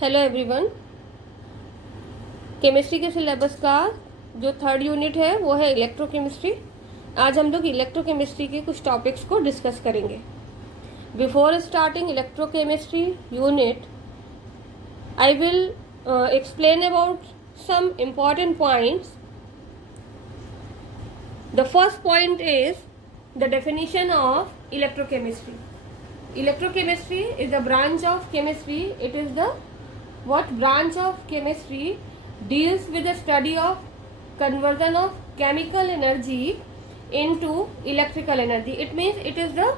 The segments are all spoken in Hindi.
Hello everyone. केमिस्ट्री के सिलेबस का जो थर्ड यूनिट है वो है इलेक्ट्रोकेमिस्ट्री। आज हम लोग इलेक्ट्रोकेमिस्ट्री के कुछ टॉपिक्स को डिस्कस करेंगे। Before starting electrochemistry unit I will explain about some important points. The first point is the definition of electrochemistry. Electrochemistry is a branch of chemistry. It is the what branch of chemistry deals with the study of conversion of chemical energy into electrical energy. It means it is the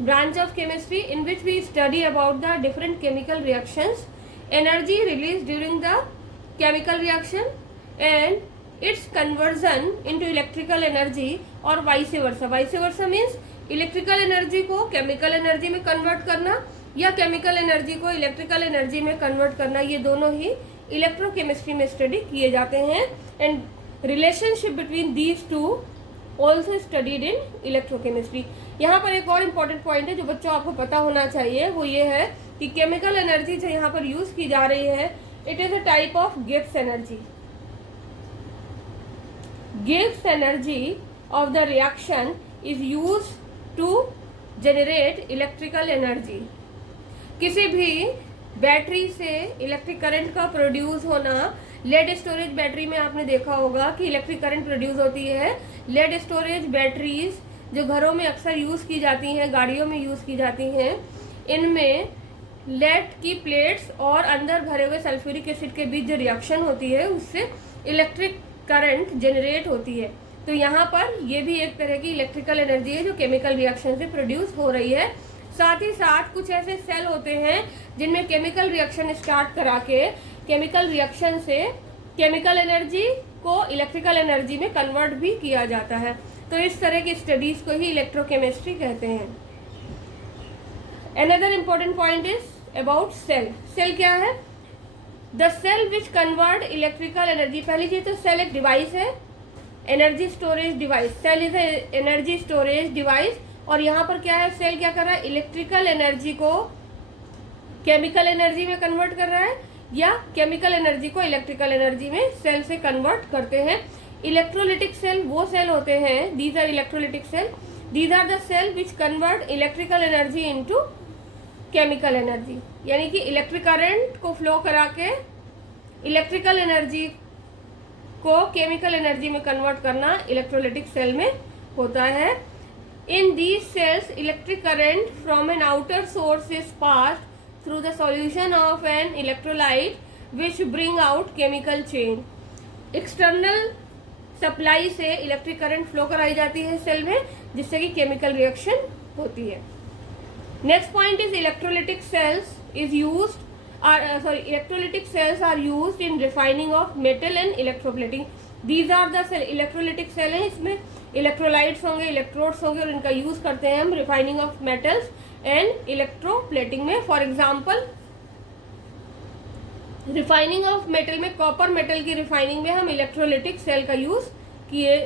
branch of chemistry in which we study about the different chemical reactions, energy released during the chemical reaction and its conversion into electrical energy or vice versa. Vice versa means electrical energy को केमिकल एनर्जी में कन्वर्ट करना या केमिकल एनर्जी को इलेक्ट्रिकल एनर्जी में कन्वर्ट करना, ये दोनों ही इलेक्ट्रोकेमिस्ट्री में स्टडी किए जाते हैं. And relationship between these two also studied in electrochemistry. यहाँ पर एक और इम्पॉर्टेंट पॉइंट है जो बच्चों आपको पता होना चाहिए, वो ये है कि केमिकल एनर्जी जो यहाँ पर यूज की जा रही है, it is a type of Gibbs energy. Gibbs energy of the reaction is use to generate electrical energy. किसी भी बैटरी से इलेक्ट्रिक करंट का प्रोड्यूस होना, लेड स्टोरेज बैटरी में आपने देखा होगा कि इलेक्ट्रिक करंट प्रोड्यूस होती है. लेड स्टोरेज बैटरीज जो घरों में अक्सर यूज़ की जाती हैं, गाड़ियों में यूज़ की जाती हैं, इनमें लेड की प्लेट्स और अंदर भरे हुए सल्फ्यूरिक एसिड के बीच जो रिएक्शन होती है उससे इलेक्ट्रिक करंट जनरेट होती है. तो यहाँ पर ये भी एक तरह की इलेक्ट्रिकल एनर्जी है जो केमिकल रिएक्शन से प्रोड्यूस हो रही है. साथ ही साथ कुछ ऐसे सेल होते हैं जिनमें केमिकल रिएक्शन स्टार्ट करा के केमिकल रिएक्शन से केमिकल एनर्जी को इलेक्ट्रिकल एनर्जी में कन्वर्ट भी किया जाता है. तो इस तरह की स्टडीज को ही इलेक्ट्रोकेमिस्ट्री कहते हैं. Another important point is about cell. Cell क्या है? The cell which convert electrical energy. पहली चीज तो सेल एक डिवाइस है, energy storage device. Cell is energy storage device. और यहाँ पर क्या है, सेल क्या कर रहा है? इलेक्ट्रिकल एनर्जी को केमिकल एनर्जी में कन्वर्ट कर रहा है या केमिकल एनर्जी को इलेक्ट्रिकल एनर्जी में सेल से कन्वर्ट करते हैं. इलेक्ट्रोलिटिक सेल वो सेल होते हैं, these are electrolytic cell. These are the cell which convert electrical energy into chemical energy. यानी कि इलेक्ट्रिक करंट को फ्लो करा के इलेक्ट्रिकल एनर्जी को केमिकल एनर्जी में कन्वर्ट करना इलेक्ट्रोलिटिक सेल में होता है. In these cells electric current from an outer source is passed through the solution of an electrolyte which bring out chemical change. External supply से इलेक्ट्रिक करंट फ्लो कराई जाती है सेल में, जिससे कि केमिकल रिएक्शन होती है. Next point is electrolytic cells is used electrolytic cells are used in refining of metal and electroplating. These are the cell. electrolytic cell है, इसमें electrolytes होंगे, electrodes होंगे और इनका यूज करते हैं हम refining of metals and electroplating में. For example refining of metal में, कॉपर मेटल की रिफाइनिंग में हम इलेक्ट्रोलिटिक सेल का यूज किए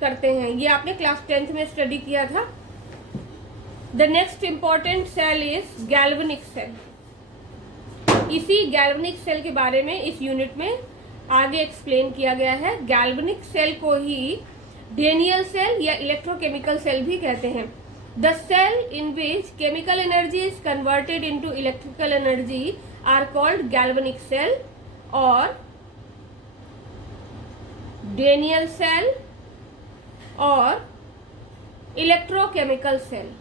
करते हैं. ये आपने क्लास 10th में स्टडी किया था. The next important cell is galvanic cell. इसी गैल्वेनिक सेल के बारे में इस यूनिट में आगे एक्सप्लेन किया गया है. गैल्वेनिक सेल को ही डेनियल सेल या इलेक्ट्रोकेमिकल सेल भी कहते हैं. The cell in which chemical energy is converted into electrical energy are called galvanic cell और डेनियल सेल और इलेक्ट्रोकेमिकल सेल.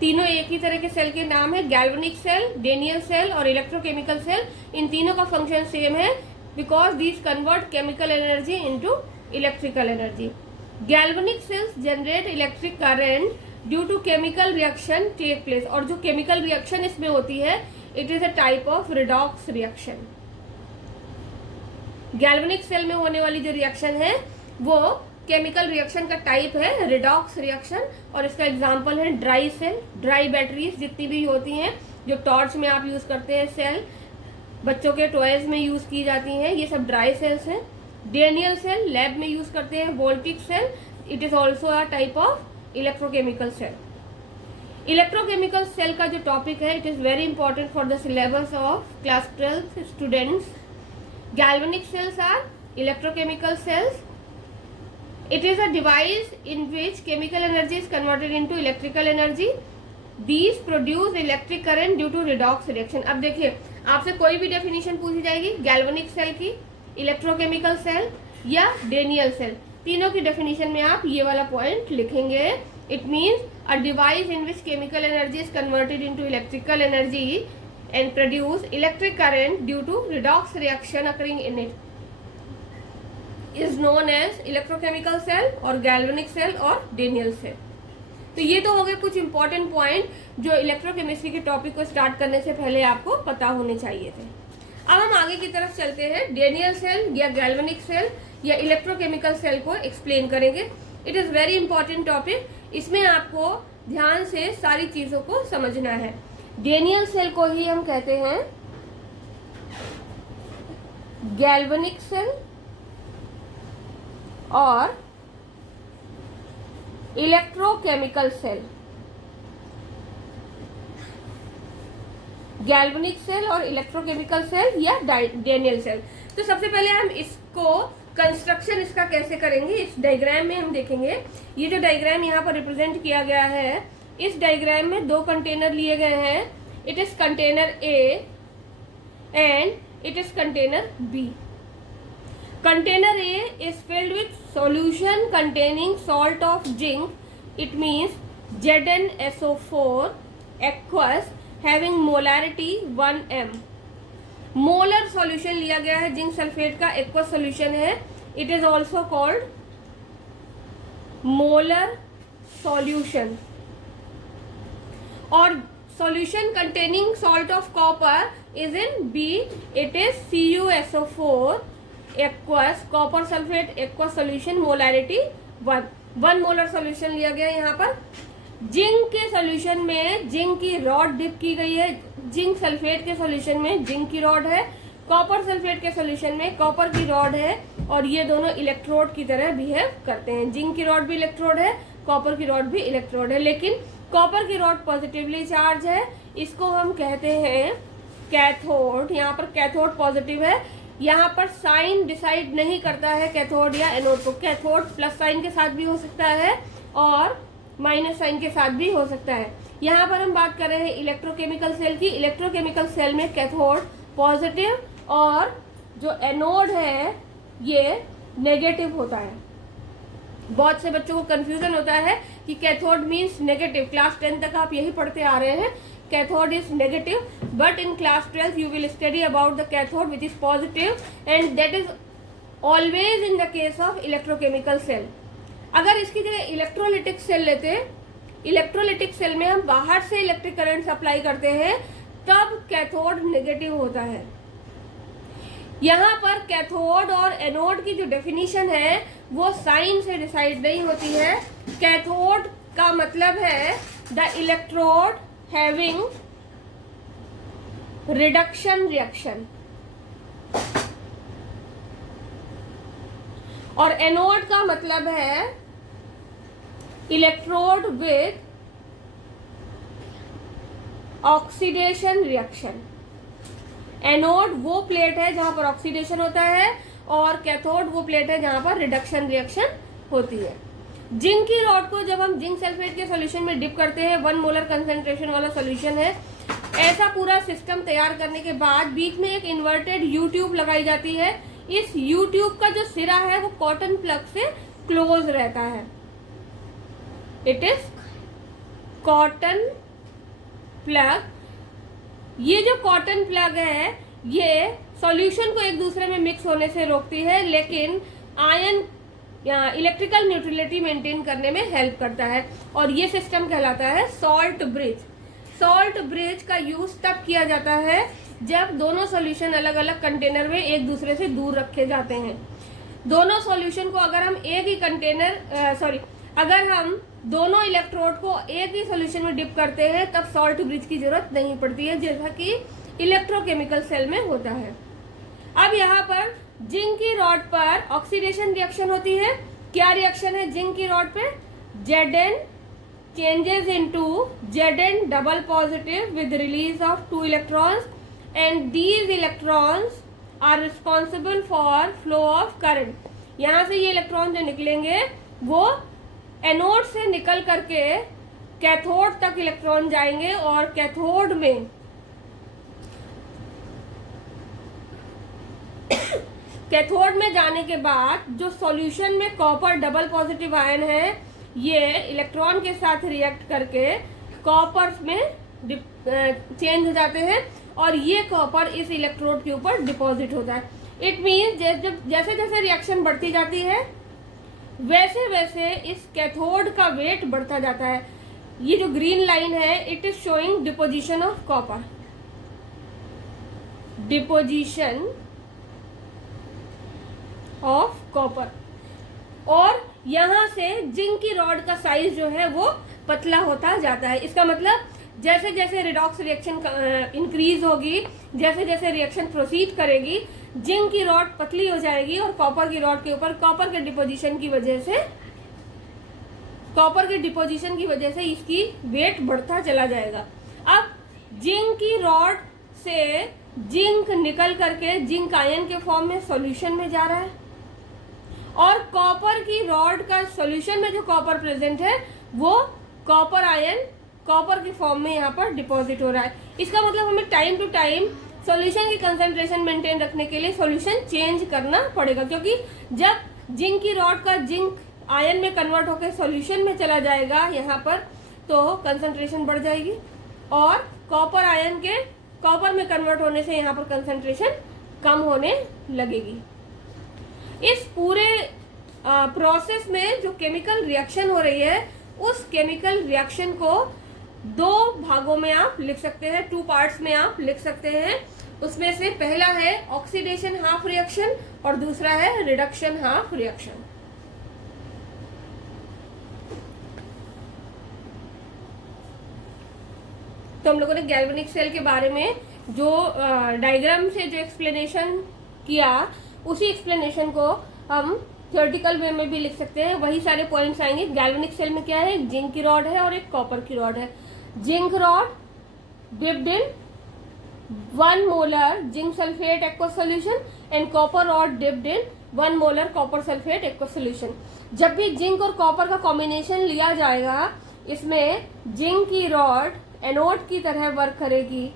तीनों एक ही तरह के सेल के नाम है. गैल्वेनिक सेल, डेनियल सेल और इलेक्ट्रोकेमिकल सेल. इन तीनों का फंक्शन सेम है because these convert chemical energy into electrical energy. Galvanic cells generate electric current due to chemical reaction take place. और जो केमिकल रिएक्शन इसमें होती है, it is a type of redox reaction. Galvanic cell में होने वाली जो रिएक्शन है वो केमिकल रिएक्शन का टाइप है रिडॉक्स रिएक्शन. और इसका एग्जांपल है ड्राई सेल. ड्राई बैटरीज जितनी भी होती हैं जो टॉर्च में आप यूज करते हैं, सेल बच्चों के टॉयज में यूज की जाती हैं, ये सब ड्राई सेल्स हैं. डेनियल सेल लैब में यूज करते हैं. Voltaic cell, it is also a type of electrochemical cell. Electrochemical cell का जो टॉपिक है, it is very important for the syllabus of class 12 students. Galvanic cells are electrochemical cells. It is a device in which chemical energy is converted into electrical energy. These produce electric current due to redox reaction. अब देखिए, आपसे कोई भी डेफिनेशन पूछी जाएगी गैल्वेनिक सेल की, इलेक्ट्रोकेमिकल सेल या डेनियल सेल, तीनों की डेफिनेशन में आप ये वाला पॉइंट लिखेंगे. It means a device in which chemical energy is converted into electrical energy and produce electric current due to redox reaction occurring in it is known as electrochemical cell और galvanic cell और Daniell cell. तो ये तो हो गए कुछ इंपॉर्टेंट पॉइंट जो इलेक्ट्रोकेमिस्ट्री के टॉपिक को स्टार्ट करने से पहले आपको पता होने चाहिए थे. अब हम आगे की तरफ चलते हैं. Daniell सेल या गैल्वेनिक सेल या इलेक्ट्रोकेमिकल सेल को एक्सप्लेन करेंगे. It is very important topic. इसमें आपको ध्यान से सारी चीज़ों को समझना है. Daniell सेल को ही हम कहते हैं गैल्वेनिक सेल और इलेक्ट्रोकेमिकल सेल. गैल्वेनिक सेल और इलेक्ट्रोकेमिकल सेल या डेनियल सेल. तो सबसे पहले हम इसको कंस्ट्रक्शन इसका कैसे करेंगे, इस डायग्राम में हम देखेंगे. ये जो डायग्राम यहाँ पर रिप्रेजेंट किया गया है, इस डायग्राम में दो कंटेनर लिए गए हैं. It is container A and it is container B. Container A is filled with solution containing salt of zinc. It means ZnSO4 aqueous having molarity 1m. Molar solution लिया गया है जिंक सल्फेट का, एक्वस सॉल्यूशन है. It is also called molar solution. और solution containing salt of copper is in B. It is CuSO4 aqueous copper sulphate aqueous solution, molarity 1 molar solution लिया गया है. यहाँ पर जिंक के सॉल्यूशन में जिंक की रॉड डिप की गई है. जिंक सल्फेट के सॉल्यूशन में जिंक की रॉड है. कॉपर सल्फेट के सॉल्यूशन में कॉपर की रॉड है. और ये दोनों इलेक्ट्रोड की तरह बिहेव करते हैं. जिंक की रॉड भी इलेक्ट्रोड है, कॉपर की रॉड भी इलेक्ट्रोड है. लेकिन कॉपर की रॉड पॉजिटिवली चार्ज है. इसको हम कहते हैं कैथोड. यहाँ पर कैथोड पॉजिटिव है. यहाँ पर साइन डिसाइड नहीं करता है कैथोड या एनोड को. कैथोड प्लस साइन के साथ भी हो सकता है और माइनस साइन के साथ भी हो सकता है. यहाँ पर हम बात कर रहे हैं इलेक्ट्रोकेमिकल सेल की. इलेक्ट्रोकेमिकल सेल में कैथोड पॉजिटिव और जो एनोड है ये नेगेटिव होता है. बहुत से बच्चों को कंफ्यूजन होता है कि कैथोड मीन्स नेगेटिव. क्लास 10 तक आप यही पढ़ते आ रहे हैं, cathode is negative, but in class 12 you will study about the cathode which is positive, and that is always in the case of electrochemical cell. अगर इसकी जगह इलेक्ट्रोलिटिक सेल लेते, इलेक्ट्रोलिटिक सेल में हम बाहर से इलेक्ट्रिक करंट सप्लाई करते हैं, तब कैथोड नेगेटिव होता है. यहाँ पर कैथोड और एनोड की जो डेफिनेशन है वो साइन से डिसाइड नहीं होती है. कैथोड का मतलब है the electrode having reduction reaction और एनोड का मतलब है electrode with oxidation reaction. Anode वो प्लेट है जहां पर ऑक्सीडेशन होता है और कैथोड वो प्लेट है जहां पर रिडक्शन रिएक्शन होती है. जिंक की रॉड को जब हम जिंक सल्फेट के सॉल्यूशन में डिप करते हैं, 1 मोलर कंसेंट्रेशन वाला सॉल्यूशन है. ऐसा पूरा सिस्टम तैयार करने के बाद बीच में एक इन्वर्टेड यू ट्यूब लगाई जाती है. इस यू ट्यूब का जो सिरा है वो कॉटन प्लग से क्लोज रहता है. It is cotton plug. ये जो कॉटन प्लग है ये सॉल्यूशन को एक दूसरे में मिक्स होने से रोकती है, लेकिन आयन या इलेक्ट्रिकल न्यूट्रलिटी मेंटेन करने में हेल्प करता है. और ये सिस्टम कहलाता है सॉल्ट ब्रिज. सॉल्ट ब्रिज का यूज तब किया जाता है जब दोनों सॉल्यूशन अलग अलग कंटेनर में एक दूसरे से दूर रखे जाते हैं. दोनों सॉल्यूशन को अगर हम एक ही कंटेनर अगर हम दोनों इलेक्ट्रोड को एक ही सॉल्यूशन में डिप करते हैं तब सॉल्ट ब्रिज की जरूरत नहीं पड़ती है, जैसा कि इलेक्ट्रोकेमिकल सेल में होता है. अब यहाँ पर जिंक की रॉड पर ऑक्सीडेशन रिएक्शन होती है. क्या रिएक्शन है जिंक की रॉड पे? changes into Zn double positive with release of 2 electrons, and these electrons are responsible for flow of current. यहाँ से ये इलेक्ट्रॉन जो निकलेंगे वो एनोड से निकल करके कैथोड तक इलेक्ट्रॉन जाएंगे, और कैथोड में कैथोड में जाने के बाद जो सॉल्यूशन में कॉपर डबल पॉजिटिव आयन है, ये इलेक्ट्रॉन के साथ रिएक्ट करके कॉपर में चेंज हो जाते हैं, और ये कॉपर इस इलेक्ट्रोड के ऊपर डिपॉजिट होता है। इट मीन्स जैसे जैसे रिएक्शन बढ़ती जाती है वैसे वैसे इस कैथोड का वेट बढ़ता जाता है। ये जो ग्रीन लाइन है, it is showing deposition of copper, deposition of copper. और यहां से जिंक की रॉड का साइज जो है वो पतला होता जाता है। इसका मतलब जैसे जैसे रिडॉक्स रिएक्शन इंक्रीज होगी, जैसे जैसे रिएक्शन प्रोसीड करेगी, जिंक की रॉड पतली हो जाएगी, और कॉपर की रॉड के ऊपर कॉपर के डिपोजिशन की वजह से इसकी वेट बढ़ता चला जाएगा। अब जिंक की रॉड से जिंक निकल करके जिंक आयन के फॉर्म में सॉल्यूशन में जा रहा है, और कॉपर की रॉड का सॉल्यूशन में जो कॉपर प्रेजेंट है वो कॉपर आयन कॉपर के फॉर्म में यहाँ पर डिपॉजिट हो रहा है। इसका मतलब हमें टाइम टू टाइम सॉल्यूशन की कंसंट्रेशन मेंटेन रखने के लिए सॉल्यूशन चेंज करना पड़ेगा, क्योंकि जब जिंक की रॉड का जिंक आयन में कन्वर्ट होकर सॉल्यूशन में चला जाएगा यहाँ पर, तो कंसंट्रेशन बढ़ जाएगी, और कॉपर आयन के कॉपर में कन्वर्ट होने से यहाँ पर कंसंट्रेशन कम होने लगेगी। इस पूरे प्रोसेस में जो केमिकल रिएक्शन हो रही है, उस केमिकल रिएक्शन को 2 भागों में आप लिख सकते हैं, 2 पार्ट्स में आप लिख सकते हैं। उसमें से पहला है ऑक्सीडेशन हाफ रिएक्शन और दूसरा है रिडक्शन हाफ रिएक्शन। तो हम लोगों ने गैल्वेनिक सेल के बारे में जो डायग्राम से जो एक्सप्लेनेशन किया, उसी एक्सप्लेनेशन को हम थ्योरेटिकल वे में भी लिख सकते हैं। वही सारे पॉइंट्स आएंगे। गैल्वेनिक सेल में क्या है, एक जिंक की रॉड है और एक कॉपर की रॉड है। Zinc rod dipped in 1 molar zinc sulphate aqueous solution and copper rod dipped in 1 molar copper sulphate aqueous solution. जब भी जिंक और कॉपर का कॉम्बिनेशन लिया जाएगा, इसमें जिंक की रॉड एनोड की तरह वर्क करेगी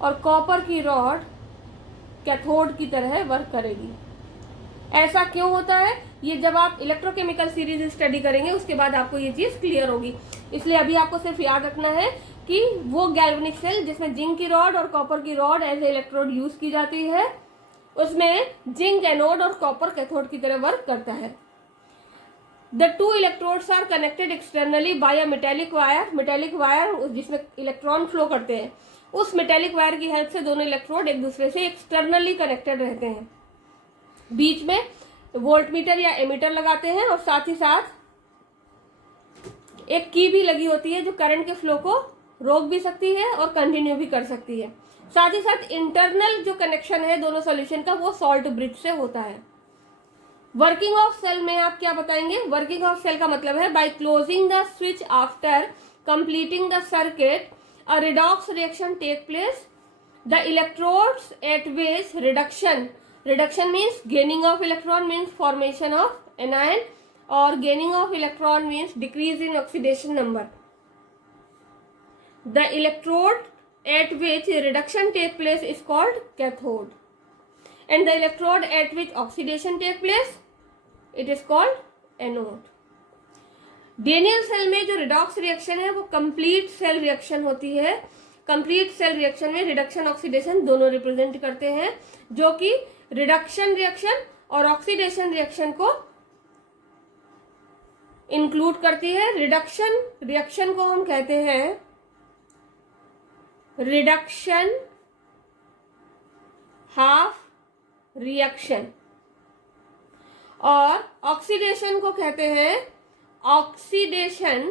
और कॉपर की रॉड कैथोड की तरह वर्क करेगी। ऐसा क्यों होता है, ये जब आप इलेक्ट्रोकेमिकल सीरीज स्टडी करेंगे उसके बाद आपको ये चीज क्लियर होगी। इसलिए अभी आपको सिर्फ याद रखना है कि वो गैल्वेनिक सेल जिसमें जिंक की रॉड और कॉपर की rod as a electrode use की जाती है, उसमें जिंक एनोड और कॉपर कैथोड की तरह वर्क करता है। The 2 electrodes are connected externally by a metallic wire। metallic wire जिसमें इलेक्ट्रॉन फ्लो करते हैं, उस मेटेलिक वायर की हेल्प से दोनों इलेक्ट्रोड एक दूसरे से एक्सटर्नली कनेक्टेड रहते हैं। बीच में वोल्टमीटर या एमीटर लगाते हैं, और साथ ही साथ एक की भी लगी होती है जो करंट के फ्लो को रोक भी सकती है और कंटिन्यू भी कर सकती है। साथ ही साथ इंटरनल जो कनेक्शन है दोनों सॉल्यूशन का, वो सॉल्ट ब्रिज से होता है। वर्किंग ऑफ सेल में आप क्या बताएंगे, वर्किंग ऑफ सेल का मतलब है by closing the switch after completing the circuit a redox reaction take place. The electrodes at which reduction means gaining of electron means formation of anion, or gaining of electron means decrease in oxidation number. The electrode at which reduction take place is called cathode, and the electrode at which oxidation take place, it is called anode. Daniell cell में जो रिडॉक्स रिएक्शन है वो कंप्लीट सेल रिएक्शन होती है। कंप्लीट सेल रिएक्शन में रिडक्शन ऑक्सीडेशन दोनों रिप्रेजेंट करते हैं, जो कि रिडक्शन रिएक्शन और ऑक्सीडेशन रिएक्शन को इंक्लूड करती है। रिडक्शन रिएक्शन को हम कहते हैं रिडक्शन हाफ रिएक्शन, और ऑक्सीडेशन को कहते हैं oxidation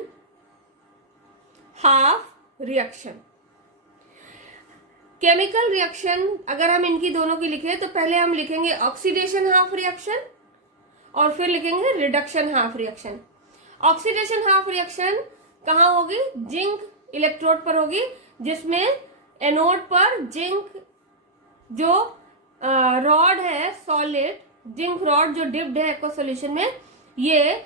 half reaction. Chemical reaction अगर हम इनकी दोनों की लिखें तो पहले हम लिखेंगे ऑक्सीडेशन हाफ रिएक्शन और फिर लिखेंगे reduction half reaction. Oxidation half reaction कहाँ होगी? जिंक इलेक्ट्रोड पर होगी, जिसमें एनोड पर जिंक जो रॉड है सॉलिड, जिंक रॉड जो डिप्ड है एक्वा सॉल्यूशन में, ये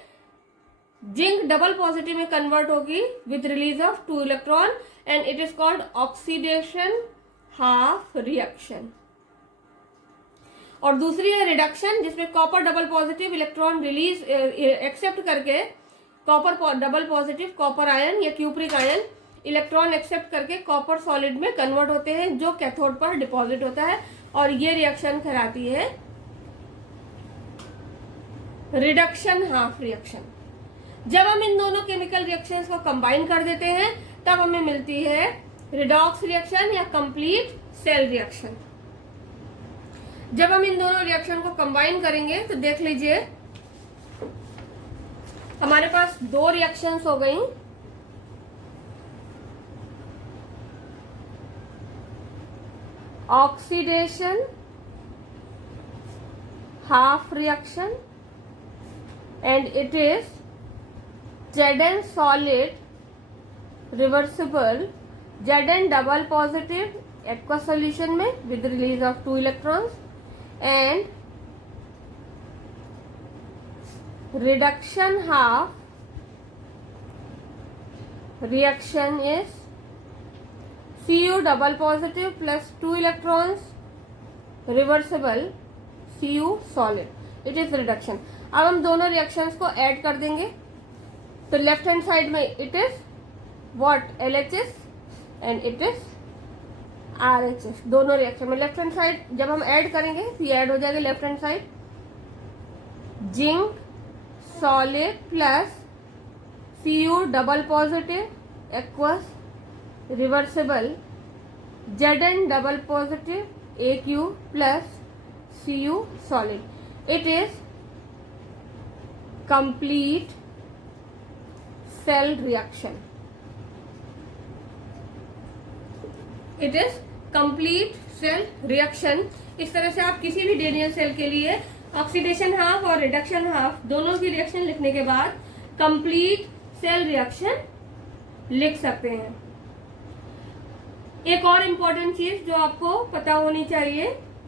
जिंक डबल पॉजिटिव में कन्वर्ट होगी with release of 2 electron and it is called oxidation half reaction. और दूसरी है रिडक्शन, जिसमें copper double positive electron release accept करके, copper double positive copper ion या क्यूप्रिक आयन इलेक्ट्रॉन एक्सेप्ट करके कॉपर सॉलिड में कन्वर्ट होते हैं, जो कैथोड पर डिपॉजिट होता है, और ये रिएक्शन कहलाती है रिडक्शन हाफ रिएक्शन। जब हम इन दोनों केमिकल रिएक्शंस को कंबाइन कर देते हैं तब हमें मिलती है रिडॉक्स रिएक्शन या कंप्लीट सेल रिएक्शन। जब हम इन दोनों रिएक्शन को कंबाइन करेंगे तो देख लीजिए हमारे पास 2 रिएक्शंस हो गई। Oxidation half reaction and it is Zn solid reversible, Zn double positive aqueous solution में with release of 2 electrons, and reduction half reaction is Cu double positive plus 2 electrons reversible Cu solid, it is reduction। अब हम दोनों रिएक्शंस को ऐड कर देंगे तो लेफ्ट हैंड साइड में it is what LHS and it is RHS। दोनों रिएक्शन में लेफ्ट हैंड साइड जब हम ऐड करेंगे तो ये ऐड हो जाएगा left hand side zinc solid plus Cu double positive aqueous reversible Zn double positive AQ plus Cu solid, it is complete cell reaction। It is complete cell reaction। इस तरह से आप किसी भी डेनियल सेल के लिए ऑक्सीडेशन हाफ और रिडक्शन हाफ दोनों की रिएक्शन लिखने के बाद कंप्लीट सेल रिएक्शन लिख सकते हैं। एक और इम्पोर्टेंट चीज जो आपको पता होनी चाहिए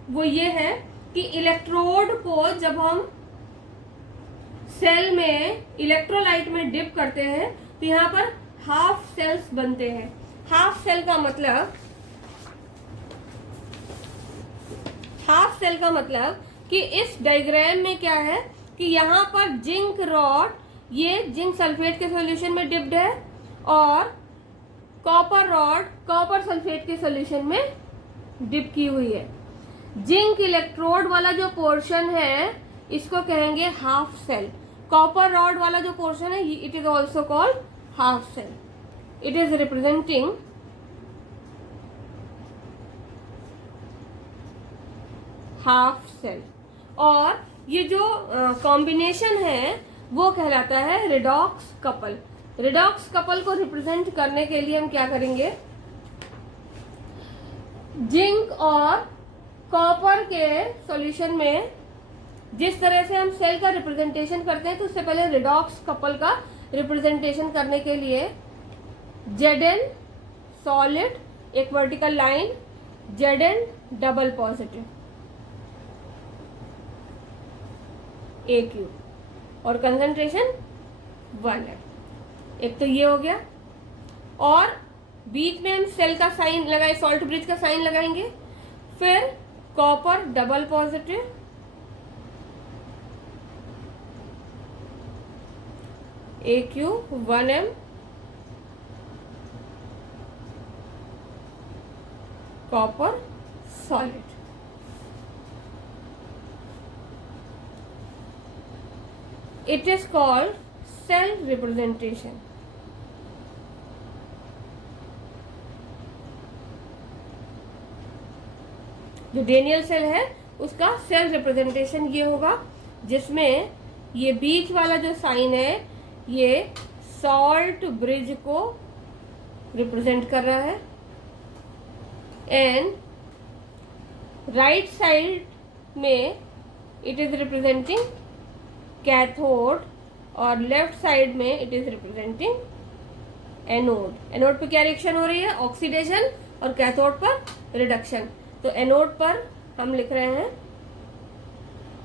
वो ये है कि इलेक्ट्रोड को जब हम सेल में इलेक्ट्रोलाइट में डिप करते हैं तो यहाँ पर हाफ सेल्स बनते हैं। हाफ सेल का मतलब कि इस डायग्राम में क्या है कि यहाँ पर जिंक रॉड ये जिंक सल्फेट के सॉल्यूशन में डिप्ड है और कॉपर रॉड कॉपर सल्फेट के सॉल्यूशन में डिप की हुई है। जिंक इलेक्ट्रोड वाला जो पोर्शन है इसको कहेंगे हाफ सेल। कॉपर रॉड वाला जो पोर्शन है it is also called half cell. It is representing half cell. और ये जो कॉम्बिनेशन है वो कहलाता है रिडॉक्स कपल। रिडॉक्स कपल को रिप्रेजेंट करने के लिए हम क्या करेंगे, जिंक और कॉपर के सॉल्यूशन में जिस तरह से हम सेल का रिप्रेजेंटेशन करते हैं तो उससे पहले रिडॉक्स कपल का रिप्रेजेंटेशन करने के लिए Zn सॉलिड एक vertical line, Zn double positive AQ और कंसंट्रेशन 1 है। एक तो ये हो गया और बीच में हम सेल का साइन लगाए, सॉल्ट ब्रिज का साइन लगाएंगे, फिर copper double positive AQ 1M copper solid. It is called cell representation। जो डेनियल सेल है उसका सेल रिप्रेजेंटेशन ये होगा जिसमें ये बीच वाला जो साइन है ये सॉल्ट ब्रिज को रिप्रेजेंट कर रहा है एंड राइट साइड में इट इज रिप्रेजेंटिंग कैथोड और लेफ्ट साइड में it is representing anode. Anode पे क्या रिएक्शन हो रही है? ऑक्सीडेशन, और कैथोड पर रिडक्शन। तो एनोड पर हम लिख रहे हैं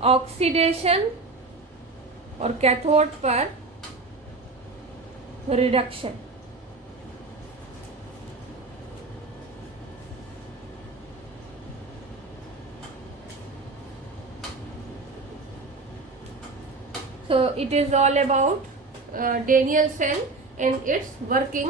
ऑक्सीडेशन और कैथोड पर reduction. So it is all about Daniell cell and its working